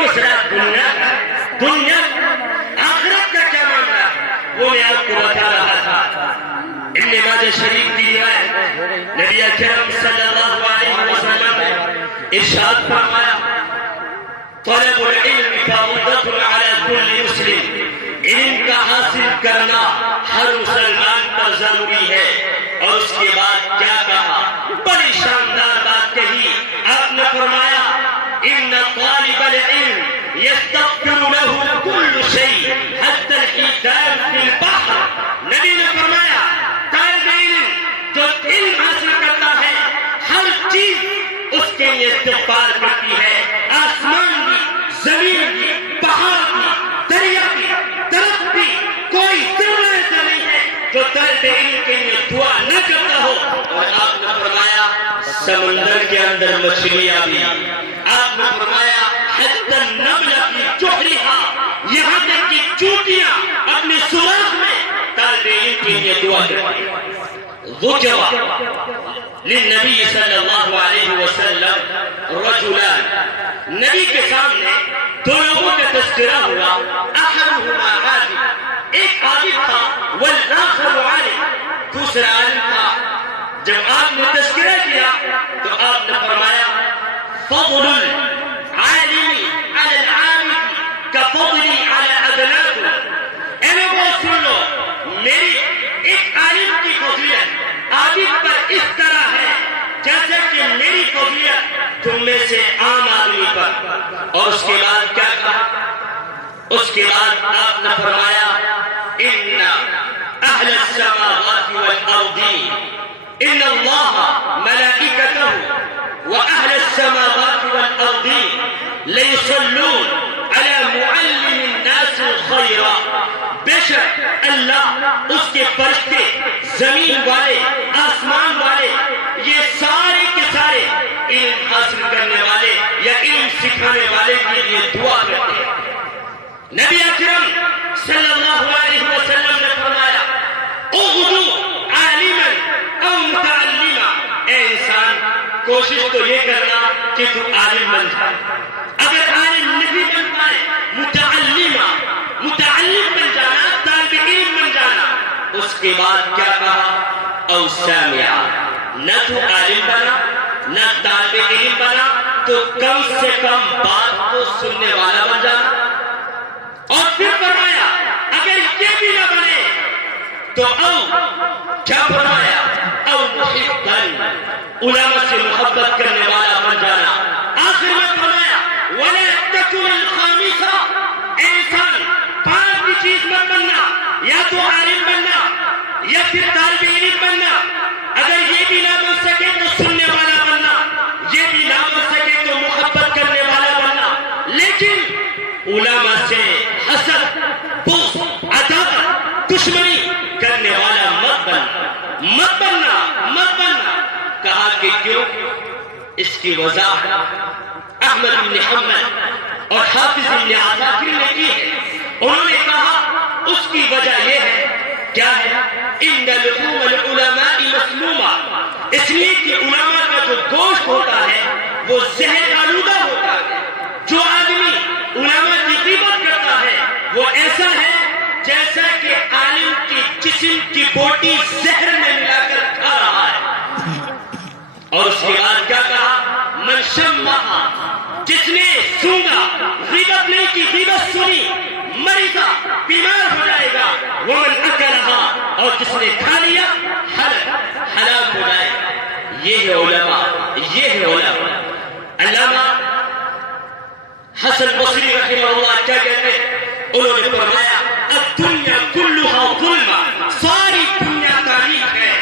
مسئلہ دنیا آخرت کا کیا معاملہ وہ میں آپ کو بتا رہا تھا. ابن ماجہ شریف کی روایت نبی اکرم صلی اللہ علیہ وسلم نے ارشاد فرمایا طلب العلم فريضة على كل مسلم. علم کا حاصل کرنا ہر مسلمان پر ضروری ہے. اور اس کے بعد کیا کہا؟ بڑی شاندار بات کہی. آپ نے فرمایا ان طالب العلم يستغفر له كل شيء حتى الحيتان في البحر. نبی نے فرمایا طالب علم جو علم حاصل کرتا ہے ہر چیز اس کے لیے استغفار کرتی ہے. آسمان بھی، زمین بھی، پہاڑ بھی، دریا بھی، درخت بھی، کوئی ذرہ ایسا نہیں ہے جو طالب علم کے لیے دعا نہ کرتا ہو. اور آپ نے فرمایا سمندر کے اندر مچھلیاں بھی. آپ نے فرمایا حتی النمل فی جحرہا، یہاں تک کہ چونٹیاں اپنے سوراخ میں طالب علم کے لیے دعا کرتی ہیں. ذکر للنبی صلی اللہ علیہ وسلم رجلان، نبی کے سامنے دو لوگوں کا تذکرہ ہوا. احدہما عالم، ایک عالم تھا، والآخر عالم، دوسرا عالم تھا. جب آپ نے تذکرہ کیا تو آپ نے فرمایا فضل العالم علی العالم کفضلی علی ادناکم. اے لوگوں سن لو، میری ایک عالم کی فضیلت عالم پر اس طرح ہے جیسے کہ میری فضیلت تم میں سے عام آدمی پر. اور اس کے بعد کیا کہا؟ اس کے بعد آپ نے فرمایا ان اہل السماوات والارض ان اللہ ملائکتہ واہل السماوات والارض لیصلون علی معلم الناس الخیر. بے شک اللہ، اس کے فرشتے، زمین والے، آسمان والے، یہ سارے کے سارے علم حاصل کرنے والے یا علم سکھانے والے کے لیے دعا کرتے ہیں. نبی اکرم صلی اللہ علیہ وسلم نے فرمایا اغدو عالما او متعلما. اے انسان، کوشش تو یہ کرنا کہ تو عالم بن جائے. اگر عالم نہیں بن پائے متعلم بن جانا، طالب علم بن جانا. اس کے بعد کیا کہا؟ او سامعا، نہ تو عالم بنا نہ طالب علم بنا تو کم سے کم بات کو سننے والا بن جانا. اور پھر فرمایا اگر یہ بھی نہ بنے تو او کیا فرمایا؟ او محبن، علماء سے محبت کرنے والا بن جانا. آخر میں فرمایا ولا تکن الخامسہ. انسان پانچ بھی چیز مت بننا، یا تو عالم بننا یا پھر طالب علم بننا. اگر یہ بھی نہ بن سکے تو سننے والا بننا، یہ بھی نہ بن سکے تو محبت کرنے والا بننا. لیکن علماء سے حسد، بغض، عداوت، دشمنی کرنے والا مت بننا. کہا کہ کیوں؟ اس کی وضاحت احمد بن حنبل اور حافظ بن عساکر نے کی ہے. انہوں نے کہا اس کی وجہ یہ ہے، کیا ہے؟ ان لحوم العلماء مسمومہ، اس لیے کہ علماء کا جو گوشت ہوتا ہے وہ زہر آلودہ ہوتا ہے. جو آدمی علماء کی غیبت کرتا ہے وہ ایسا ہے جیسا کہ عالم کی جسم کی بوٹی زہر میں ملا کر کھا رہا ہے. اور اس کے بعد کیا کہا؟ من شمّہ، جس نے سونگا، غیبت نہیں کی، غیبت سنی، مریضہ، بیمار ہو جائے گا. ومن اکلہا، اور جس نے کھا لیا ہلاک ہو جائے گا. یہ ہے علماء، یہ ہے علماء. علامہ حسن بصری رحمہ اللہ کیا کہتے ہیں؟ انہوں نے فرمایا الدنیا کلھا ظلم، ساری دنیا تاریخ ہے،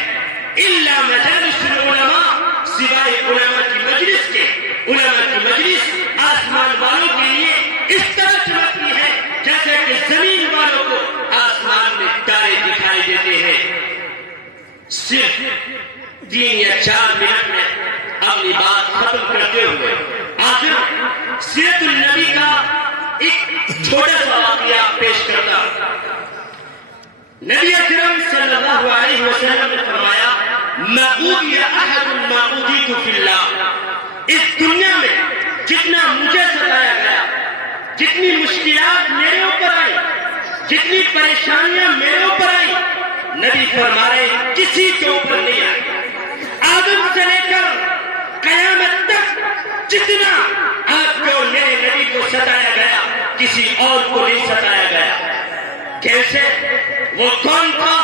الا مجالس العلماء، سوائے علماء کی مجلس کے. علماء کی مجلس آسمان والوں کے لیے اس طرح چمکتی ہے جیسے کہ زمین والوں کو آسمان میں تارے دکھائی دیتے ہیں. صرف 3 یا 4 منٹ میں اپنی بات ختم کرتے ہوئے آخر سیرت النبی کا ایک چھوٹا سا واقعہ پیش کرتا. نبی اکرم صلی اللہ علیہ وسلم نے فرمایا ما اوذی احد ما اوذیت فی اللہ. اس دنیا میں جتنا مجھے ستایا گیا جتنی مشکلات میرے اوپر آئی، جتنی پریشانیاں میرے اوپر آئی، نبی فرما رہے کسی کے اوپر نہیں آئی۔ آدم سے لے کر قیامت تک جتنا آپ کو میرے نبی کو ستایا گیا کسی اور کو نہیں ستایا گیا۔ کیسے؟ وہ کون تھا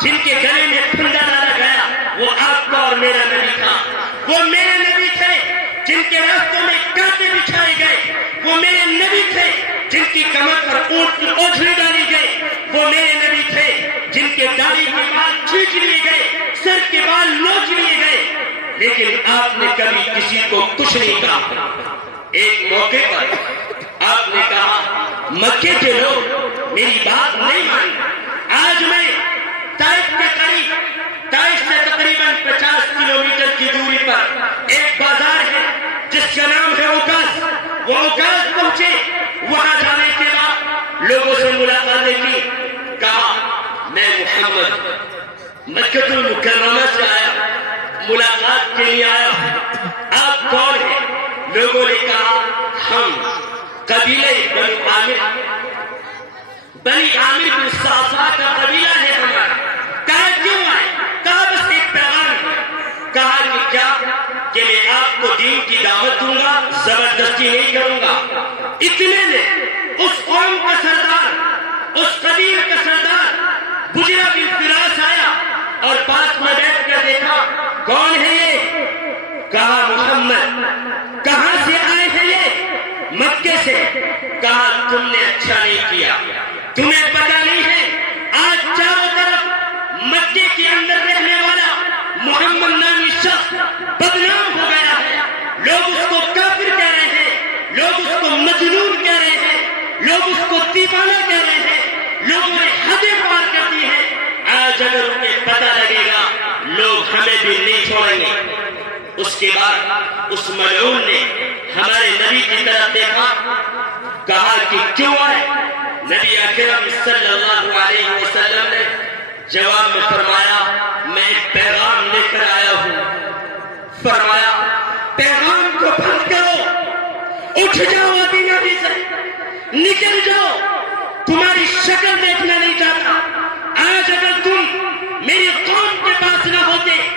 جن کے گلے میں پھندا ڈالا گیا؟ وہ آپ کا اور میرا نبی تھا۔ وہ میرے نبی تھے جن کے راستوں میں کانٹے بچھائے گئے۔ وہ میرے نبی تھے جن کی کمر پر اونٹ اوجھلے ڈالی گئی۔ وہ میرے نبی تھے جن کے داڑھی کے بال کھینچ لیے گئے، سر کے بال نوچ لیے گئے، لیکن آپ نے کبھی کسی کو کچھ نہیں کہا۔ ایک موقع پر آپ نے کہا مکے کے لوگ میری بات نہیں مانی۔ آج میں طائف کے قریب، طائف سے تقریباً 50 کلومیٹر کی دوری پر ایک بازار ہے جس کا نام ہے اوکاس۔ وہ اوکاس پہنچے، وہاں جانے کے بعد لوگوں سے ملاقاتیں کی۔ کہا میں محمد مکہ المکرمہ سے آیا، ملاقات کے لیے آیا ہوں، آپ کون ہیں؟ لوگوں نے کہا ہم قبیلہ بنی عامر بن صعصعہ کا قبیلہ ہے ہمارا۔ کہا کیوں آئے؟ کہا بس ایک پیغام ہے۔ کہا کہ کیا؟ کہ میں آپ کو دین کی دعوت دوں گا، زبردستی نہیں کروں گا۔ اتنے میں اس قوم کا سردار، اس قبیل کا سردار بجرا بن فراس آیا اور پاس میں بیٹھ کر دیکھا کون ہے یہ؟ کہا محمد۔ کہاں سے آئے ہیں یہ؟ مکے سے۔ کہا تم نے اچھا نہیں کیا، تمہیں پتہ نہیں ہے آج چاروں طرف مکے کے اندر رہنے والا محمد نامی شخص بدنام ہو گیا ہے۔ لوگ اس کو کافر کہہ رہے ہیں، لوگ اس کو مجنون کہہ رہے ہیں، لوگ اس کو دیوانہ کہہ رہے ہیں، لوگوں نے حدیں پار کر دی ہیں۔ آج اگر انہیں پتہ لگے گا لوگ ہمیں بھی نہیں چھوڑیں گے۔ اس کے بعد اس ملعون نے ہمارے نبی کی طرف دیکھا، کہا کہ کیوں آئے؟ نبی اکرم صلی اللہ علیہ وسلم نے جواب میں فرمایا میں ایک پیغام لے کر آیا ہوں۔ فرمایا پیغام کو بند کرو، اٹھ جاؤ ابھی نبی سے، نکل جاؤ، تمہاری شکل دیکھنا نہیں چاہتا۔ آج اگر تم میری قوم کے پاس نہ ہوتے،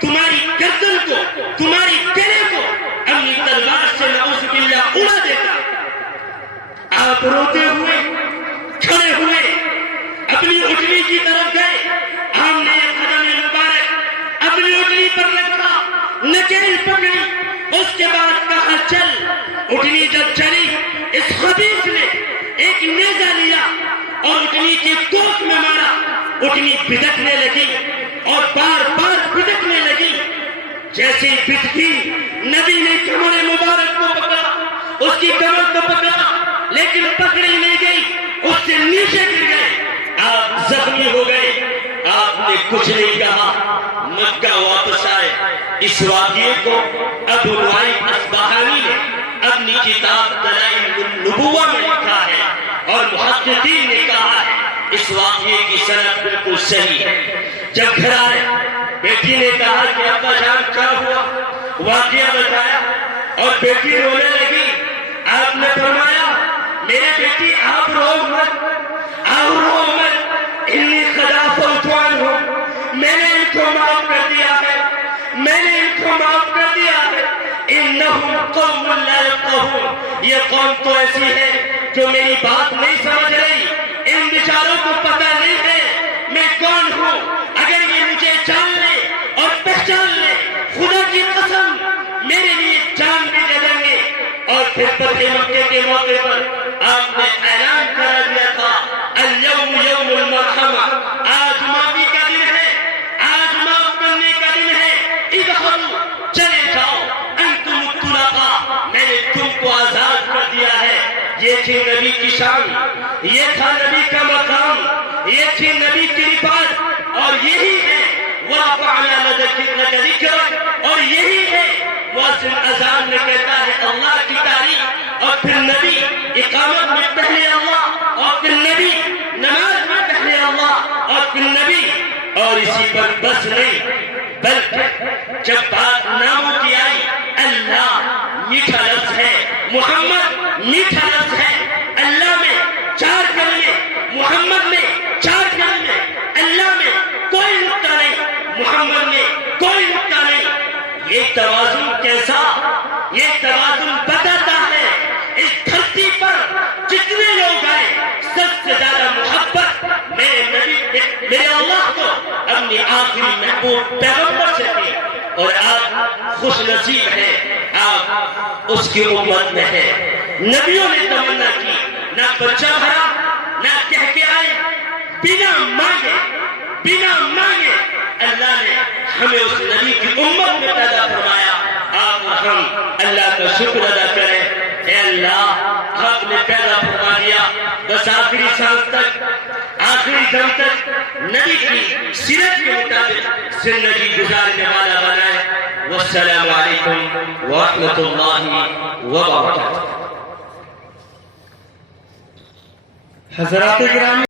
تمہاری گردن کو، تمہاری گلے کو اپنی تلوار سے نعوذ باللہ اڑا دیتا۔ آپ روتے ہوئے کھڑے ہوئے اپنی اٹھنی کی طرف گئے، ہم نے قدم مبارک اپنی اٹھنی پر رکھا، نکیل پکڑی، اس کے بعد کہا چل۔ اٹھنی جب چلی، اس خبیث نے ایک نیزہ لیا اور اٹھنی کی کوکھ میں مارا۔ اٹھنی بھدکنے لگی اور بار بار بھدکنے لگی۔ جیسے ہی بھدکی، نبی نے کمر مبارک کو پکڑا، اس کی کمر کو پکڑا، لیکن پکڑی نہیں گئی، اس سے نیچے گر گئے۔ آپ زخمی ہو گئے، آپ نے کچھ نہیں کہا، مکہ واپس آئے۔ اس واقعے کو ابو نعیم اصبہانی نے اپنی کتاب دلائل النبوہ میں لکھا ہے اور محققین نے کہا ہے اس واقعے کی سند بالکل صحیح ہے۔ جب گھر آئے، بیٹی نے کہا کہ ابا جان کیا ہوا؟ واقعہ بتایا اور بیٹی رونے لگی۔ آپ نے فرمایا میرے بیٹی آپ رو مت، آپ رو مت، انی قد عفوت عنہم، میں نے ان کو معاف کر دیا ہے، میں نے ان کو معاف کر دیا ہے۔ انہم قوم لا یفقہون، یہ قوم تو ایسی ہے جو میری بات نہیں سمجھ رہی، ان بیچاروں کو پتہ نہیں ہے میں کون ہوں۔ اگر یہ مجھے جان لے اور پہچان لے، خدا کی قسم میرے لیے جان بھی دے دیں گے۔ اور پھر فتح مکے کے موقع پر آپ نے اعلان کر دیا تھا اليوم یوم المرحمہ، آج معافی کا دن ہے، آج معاف کرنے کا دن ہے۔ اذهبوا، چلے جاؤ، انتم الطلقاء، میں نے تم کو آزاد کر دیا ہے۔ یہ تھی نبی کی شان، یہ تھا نبی کا مقام، یہ تھی نبی کی رفعت، اور یہی ہے وَرَفَعْنَا لَكَ ذِكْرَكَ، اور یہی ہے مؤذن اذان میں کہتا ہے اللہ کی تعریف، اور پھر نبی اقامت میں پہلے اللہ، اور پھر نبی نماز میں پہلے اللہ، اور پھر نبی، اور اسی پر بس نہیں بلکہ جب بات ناموں کی آئی، اللہ میٹھا لفظ ہے، محمد میٹھا لفظ ہے، توازن کیسا؟ یہ توازن بتاتا ہے اس دھرتی پر جتنے لوگ آئے سب سے زیادہ محبت میرے نبی میرے اللہ کو اپنی آخری محبوب پیغمبر سے تھی، اور آپ خوش نصیب ہیں، آپ اس کی امت میں ہیں۔ نبیوں نے تمنا کی، نہ بچہ بھرا نہ کہہ کے آئے، بنا مانگے اللہ نے ہمیں اس نبی کی امت میں پیدا فرمایا۔ آپ اور ہم اللہ کا شکر ادا کریں، اے اللہ آپ نے پیدا فرما دیا، بس آخری سانس تک آخری دم تک نبی کی سیرت کے مطابق زندگی گزارنے والا بنائے۔ والسلام علیکم ورحمۃ اللہ وبرکاتہ۔ حضرات کرام